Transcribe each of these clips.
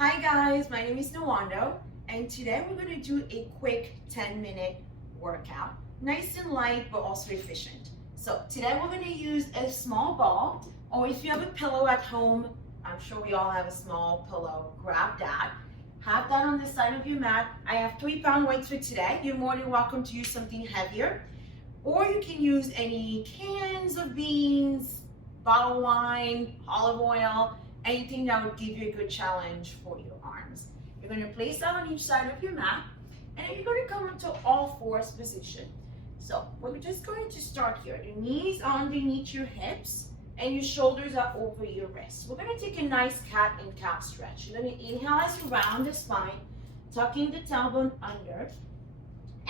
Hi guys, my name is Nawando, and today we're going to do a quick 10-minute workout. Nice and light, but also efficient. So today we're going to use a small ball, or if you have a pillow at home, I'm sure we all have a small pillow, grab that. Have that on the side of your mat. I have 3-pound weights for today. You're more than welcome to use something heavier, or you can use any cans of beans, bottled wine, olive oil, anything that would give you a good challenge for your arms. You're going to place that on each side of your mat, and then you're going to come into all fours position. So we're just going to start here. The knees are underneath your hips, and your shoulders are over your wrists. We're going to take a nice cat and cow stretch. You're going to inhale as you round the spine, tucking the tailbone under.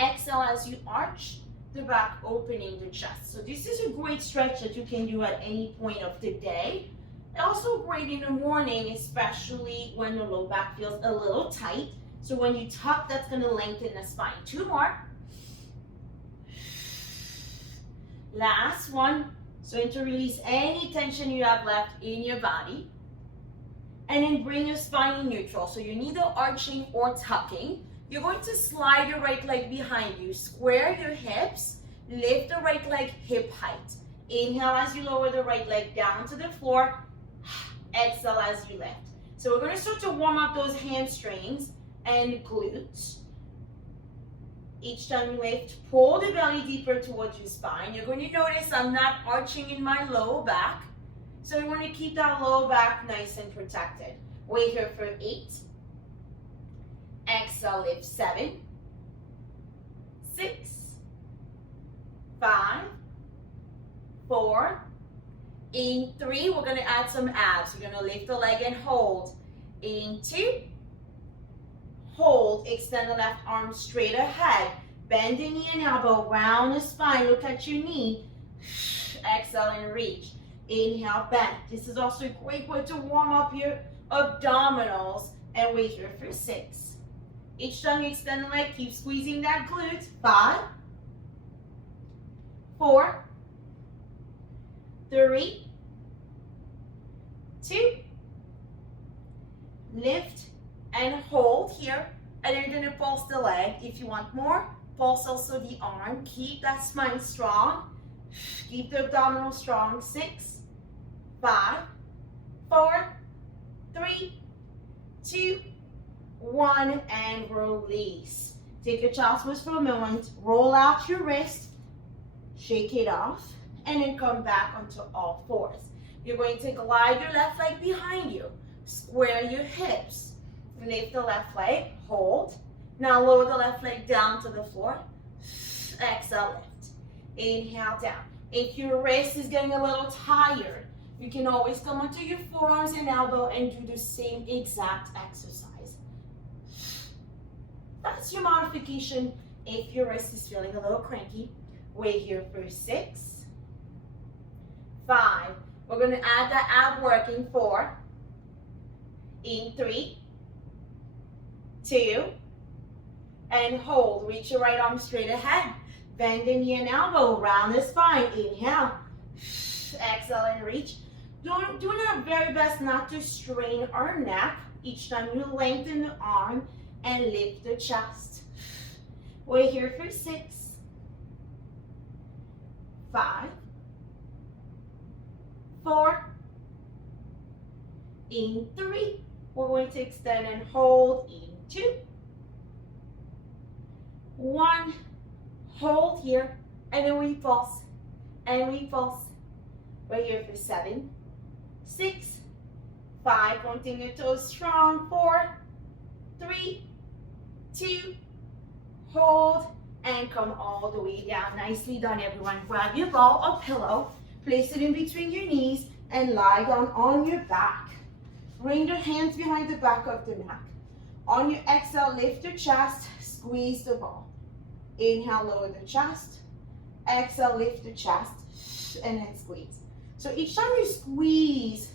Exhale as you arch the back, opening the chest. So this is a great stretch that you can do at any point of the day. Also great in the morning, especially when the low back feels a little tight. So when you tuck, that's going to lengthen the spine. 2 more. Last one. So to release any tension you have left in your body. And then bring your spine in neutral. So you're neither arching or tucking. You're going to slide your right leg behind you. Square your hips. Lift the right leg hip height. Inhale as you lower the right leg down to the floor. Exhale as you lift. So we're going to start to warm up those hamstrings and glutes. Each time you lift, pull the belly deeper towards your spine. You're going to notice I'm not arching in my low back. So we want to keep that low back nice and protected. Wait here for 8. Exhale, lift 7, 6, 5, 4. In 3, we're going to add some abs. You're going to lift the leg and hold. In 2, hold. Extend the left arm straight ahead. Bend the knee and elbow, round the spine. Look at your knee. Exhale and reach. Inhale, bend. This is also a great way to warm up your abdominals. And wait here for 6. Each time you extend the leg, keep squeezing that glute. 5, 4, 3, 2, lift and hold here, and then you're going to pulse the leg. If you want more, pulse also the arm. Keep that spine strong. Keep the abdominal strong. 6, 5, 4, 3, 2, 1, and release. Take your child's pose for a moment. Roll out your wrist. Shake it off. And then come back onto all fours. You're going to glide your left leg behind you. Square your hips. Lift the left leg. Hold. Now lower the left leg down to the floor. Exhale, lift. Inhale, down. If your wrist is getting a little tired, you can always come onto your forearms and elbow and do the same exact exercise. That's your modification if your wrist is feeling a little cranky. Wait here for 6. 5. We're going to add that ab work in 4. In 3, 2, and hold. Reach your right arm straight ahead. Bend the knee and elbow, round the spine. Inhale. Exhale and reach. Doing our very best not to strain our neck. Each time you lengthen the arm and lift the chest. Wait here for 6, 5, 4, in 3, we're going to extend and hold. In 2, 1, hold here, and then we pulse, and we pulse. We're here for 7, 6, 5, pointing your toes strong. 4, 3, 2, hold, and come all the way down. Nicely done, everyone. Grab your ball or pillow. Place it in between your knees and lie down on your back. Bring the hands behind the back of the neck. On your exhale, lift your chest, squeeze the ball. Inhale, lower the chest. Exhale, lift the chest, and then squeeze. So each time you squeeze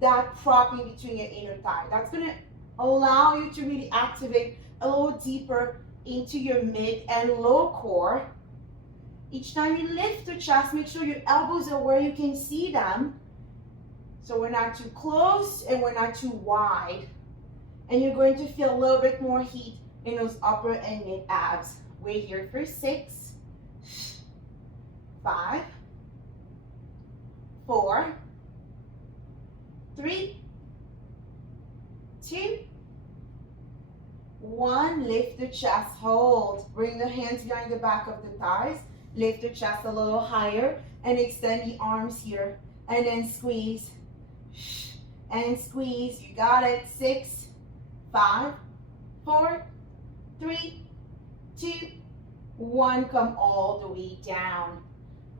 that prop in between your inner thigh, that's going to allow you to really activate a little deeper into your mid and low core. Each time you lift the chest, make sure your elbows are where you can see them. So we're not too close and we're not too wide. And you're going to feel a little bit more heat in those upper and mid abs. We're here for 6, 5, 4, 3, 2, 1. Lift the chest, hold. Bring the hands behind the back of the thighs. Lift the chest a little higher and extend the arms here. And then squeeze and squeeze. You got it. 6, 5, 4, 3, 2, 1. Come all the way down.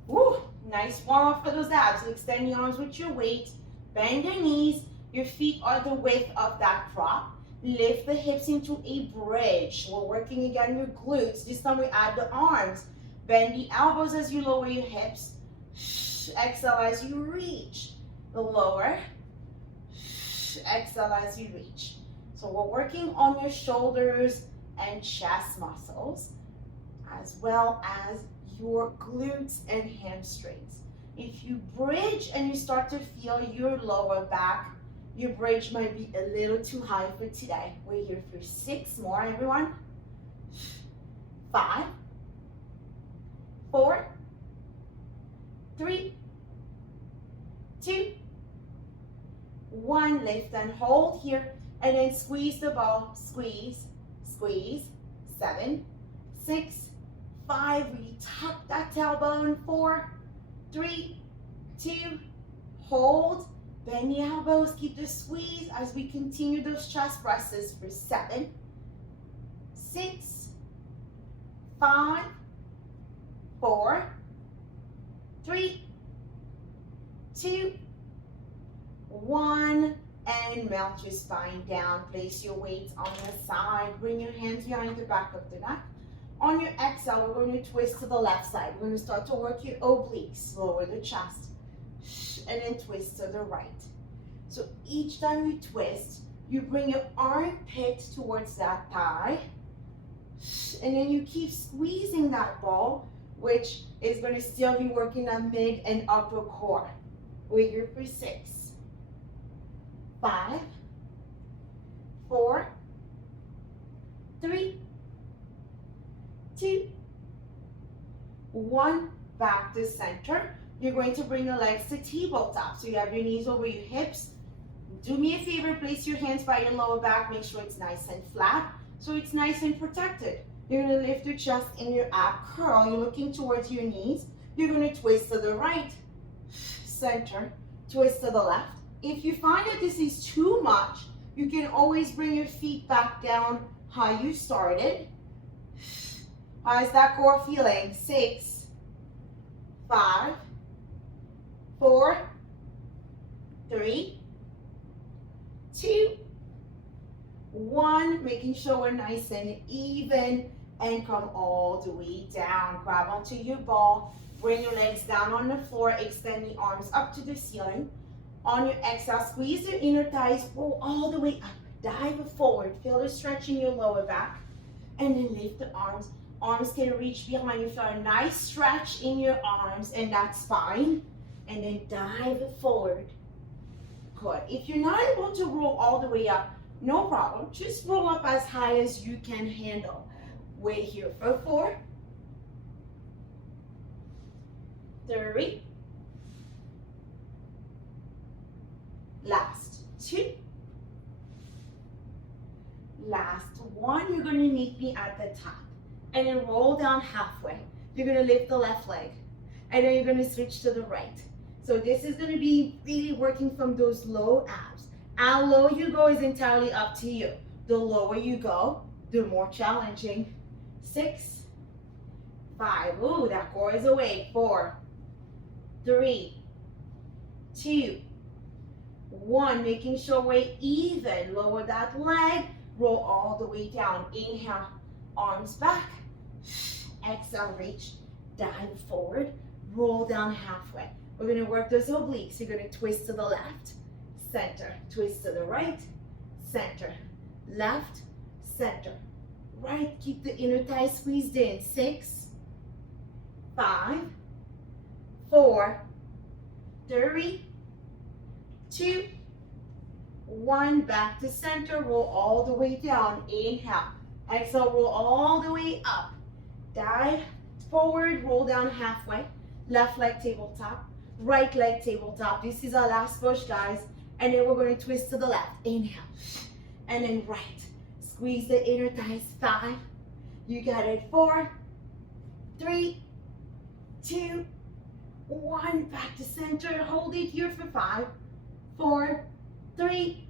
Woo, nice warm up for those abs. Extend the arms with your weight. Bend your knees. Your feet are the width of that prop. Lift the hips into a bridge. We're working again your glutes. This time we add the arms. Bend the elbows as you lower your hips. Exhale as you reach. The lower. Exhale as you reach. So we're working on your shoulders and chest muscles, as well as your glutes and hamstrings. If you bridge and you start to feel your lower back, your bridge might be a little too high for today. We're here for 6 more, everyone. 5, 4, 3, 2, 1. Lift and hold here, and then squeeze the ball. Squeeze, squeeze. 7, 6, 5. We tuck that tailbone. 4, 3, 2. Hold. Bend the elbows, keep the squeeze as we continue those chest presses for 7, 6, 5, 4, 3, 2, 1. And melt your spine down. Place your weights on the side. Bring your hands behind the back of the neck. On your exhale, we're going to twist to the left side. We're going to start to work your obliques. Lower the chest. And then twist to the right. So each time you twist, you bring your armpit towards that thigh. And then you keep squeezing that ball, which is going to still be working on mid and upper core. We're here for 6, 5, 4, 3, 2, 1. Back to center. You're going to bring your legs to tabletop. So you have your knees over your hips. Do me a favor, place your hands by your lower back. Make sure it's nice and flat, so it's nice and protected. You're going to lift your chest in your ab curl. You're looking towards your knees. You're going to twist to the right, center, twist to the left. If you find that this is too much, you can always bring your feet back down how you started. How's that core feeling? 6, 5, 4, 3, 2, 1. Making sure we're nice and even, and come all the way down. Grab onto your ball. Bring your legs down on the floor. Extend the arms up to the ceiling. On your exhale, squeeze your inner thighs. Roll all the way up. Dive forward. Feel the stretch in your lower back. And then lift the arms. Arms can reach behind you. Feel a nice stretch in your arms and that spine. And then dive forward. Good. If you're not able to roll all the way up, no problem. Just roll up as high as you can handle. We're here for 4, 3, last 2, last 1. You're going to meet me at the top and then roll down halfway. You're going to lift the left leg and then you're going to switch to the right. So this is going to be really working from those low abs. How low you go is entirely up to you. The lower you go, the more challenging. 6, 5. Ooh, that core is awake. 4, 3, 2, 1. Making sure we're even. Lower that leg. Roll all the way down. Inhale, arms back. Exhale, reach. Dive forward. Roll down halfway. We're going to work those obliques. You're going to twist to the left, center, twist to the right, center, left, center, right. Keep the inner thigh squeezed in. 6, 5, 4, 3, 2, 1, back to center, roll all the way down, inhale. Exhale, roll all the way up. Dive forward, roll down halfway. Left leg tabletop, right leg tabletop. This is our last push, guys. And then we're going to twist to the left. Inhale. And then right. Squeeze the inner thighs. 5. You got it. 4, 3, 2, 1. Back to center. Hold it here for 5, 4, 3,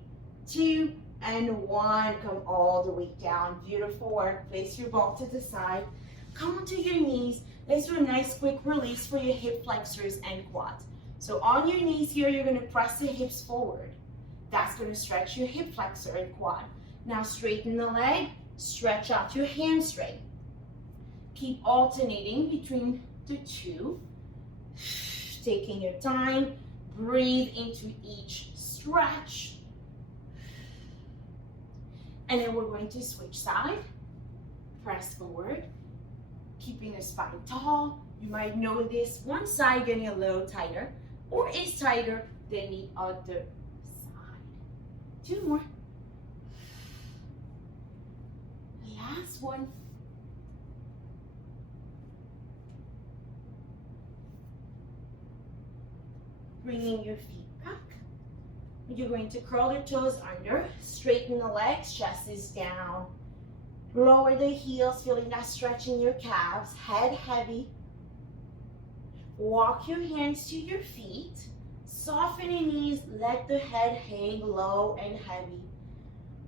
2, and 1. Come all the way down. Beautiful work. Place your ball to the side. Come onto your knees. Let's do a nice quick release for your hip flexors and quads. So on your knees here, you're going to press the hips forward. That's going to stretch your hip flexor and quad. Now straighten the leg, stretch out your hamstring. Keep alternating between the two. Taking your time, breathe into each stretch. And then we're going to switch side. Press forward. Keeping the spine tall. You might notice one side getting a little tighter or is tighter than the other side. 2 more. Last one. Bringing your feet back. You're going to curl your toes under, straighten the legs, chest is down. Lower the heels, feeling that stretch in your calves, head heavy. Walk your hands to your feet. Soften your knees, let the head hang low and heavy.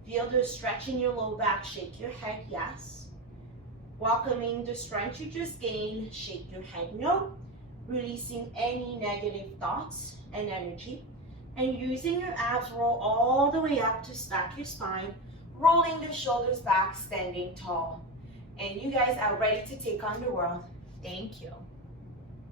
Feel the stretch in your low back, shake your head, yes. Welcoming the strength you just gained, shake your head, no. Releasing any negative thoughts and energy. And using your abs, roll all the way up to stack your spine. Rolling the shoulders back, standing tall. And you guys are ready to take on the world. Thank you.